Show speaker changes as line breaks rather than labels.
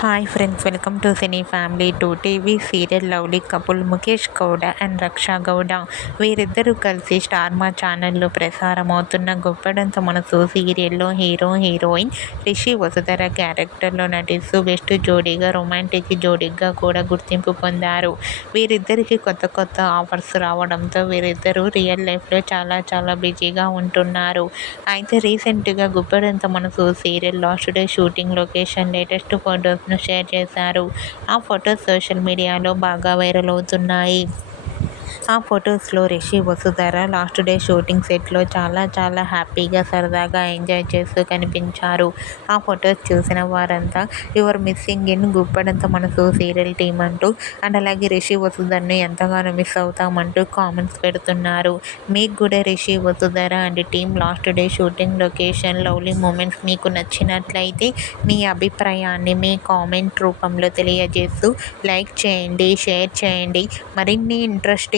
Hi friends welcome to cine family two TV serial lovely couple Mukesh Gowda and Raksha Gowda వీరిద్దరూ కలిసి star మా ఛానల్లో ప్రసారం అవుతున్న గొప్పడంత మనసు సీరియల్లో హీరో హీరోయిన్ రిషి వసుధర క్యారెక్టర్లో నటిస్తూ బెస్ట్ జోడీగా రొమాంటిక్ జోడీగా కూడా గుర్తింపు పొందారు. వీరిద్దరికి కొత్త కొత్త ఆఫర్స్ రావడంతో వీరిద్దరూ రియల్ లైఫ్లో చాలా చాలా బిజీగా ఉంటున్నారు. అయితే రీసెంట్గా గుప్పడంత మనసు serial last day shooting location latest photos share చేశారు. ఆ ఫొటోస్ సోషల్ మీడియాలో బాగా వైరల్ అవుతున్నాయి. ఆ ఫొటోస్లో Rishi Vasudhara last day shooting సెట్లో చాలా చాలా హ్యాపీగా సరదాగా ఎంజాయ్ చేస్తూ కనిపించారు. ఆ ఫొటోస్ చూసిన వారంతా యువర్ మిస్సింగ్ ఇన్ గుప్పడంత మనసు సీరియల్ టీం అంటూ అండ్ అలాగే రిషి వసుధర్ని ఎంతగానో మిస్ అవుతామంటూ కామెంట్స్ పెడుతున్నారు. మీకు కూడా Rishi Vasudhara and team last day shooting location lovely moments మీకు నచ్చినట్లయితే మీ అభిప్రాయాన్ని మీ కామెంట్ రూపంలో తెలియజేస్తూ లైక్ చేయండి షేర్ చేయండి. మరిన్ని ఇంట్రెస్టింగ్